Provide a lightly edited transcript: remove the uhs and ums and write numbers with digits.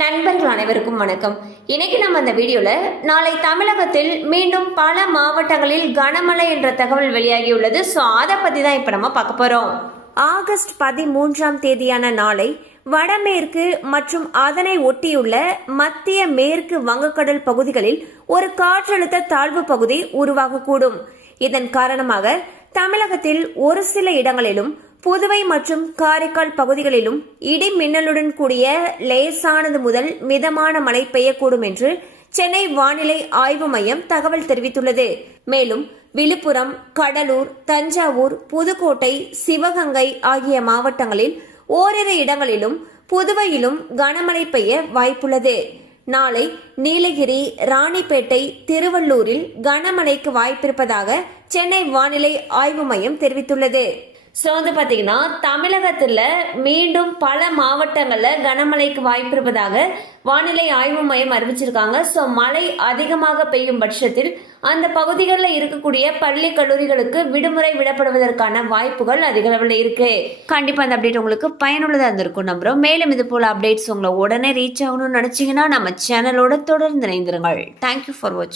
நண்பர்கள் அனைவருக்கும் வணக்கம். இன்னைக்கு நம்ம அந்த வீடியோல நாளை தமிழகத்தில் மீண்டும் பல மாவட்டங்களில் கனமழை என்ற தகவல் வெளியாகியுள்ளது. ஸோ அதை பத்தி தான் இப்ப நம்ம பார்க்க போறோம். ஆகஸ்ட் 13ஆம் தேதியான நாளை வடமேற்கு மற்றும் அதனை ஒட்டியுள்ள மத்திய மேற்கு வங்கக்கடல் பகுதிகளில் ஒரு காற்றழுத்த தாழ்வு பகுதி உருவாகக்கூடும். இதன் காரணமாக தமிழகத்தில் ஒரு சில இடங்களிலும் புதுவை மற்றும் காரைக்கால் பகுதிகளிலும் இடி மின்னலுடன் கூடிய லேசானது முதல் மிதமான மழை பெய்யக்கூடும் என்று சென்னை வானிலை ஆய்வு மையம் தகவல் தெரிவித்துள்ளது. மேலும் விழுப்புரம், கடலூர், தஞ்சாவூர், புதுக்கோட்டை, சிவகங்கை ஆகிய மாவட்டங்களில் ஓரிரு இடங்களிலும் புதுவையிலும் கனமழை பெய்ய வாய்ப்புள்ளது. நாளை நீலகிரி, ராணிப்பேட்டை, திருவள்ளூரில் கனமழைக்கு வாய்ப்பிருப்பதாக சென்னை வானிலை ஆய்வு மையம் தெரிவித்துள்ளது. ஸோ பார்த்தீங்கன்னா தமிழகத்தில் மீண்டும் பல மாவட்டங்களில் கனமழைக்கு வாய்ப்பு இருப்பதாக வானிலை ஆய்வு மையம் அறிவிச்சிருக்காங்க. ஸோ மழை அதிகமாக பெய்யும் பட்சத்தில் அந்த பகுதிகளில் இருக்கக்கூடிய பள்ளி கல்லூரிகளுக்கு விடுமுறை விடப்படுவதற்கான வாய்ப்புகள் அதிக அளவில் இருக்கு. கண்டிப்பாக அந்த அப்டேட் உங்களுக்கு பயனுள்ளதாக இருந்திருக்கும் நம்புறோம். மேலும் இது போல அப்டேட்ஸ் உங்களை உடனே ரீச் ஆகணும்னு நினைச்சீங்கன்னா நம்ம சேனலோட தொடர்ந்து இணைந்திருங்கள். தேங்க்யூ ஃபார் வாட்சிங்.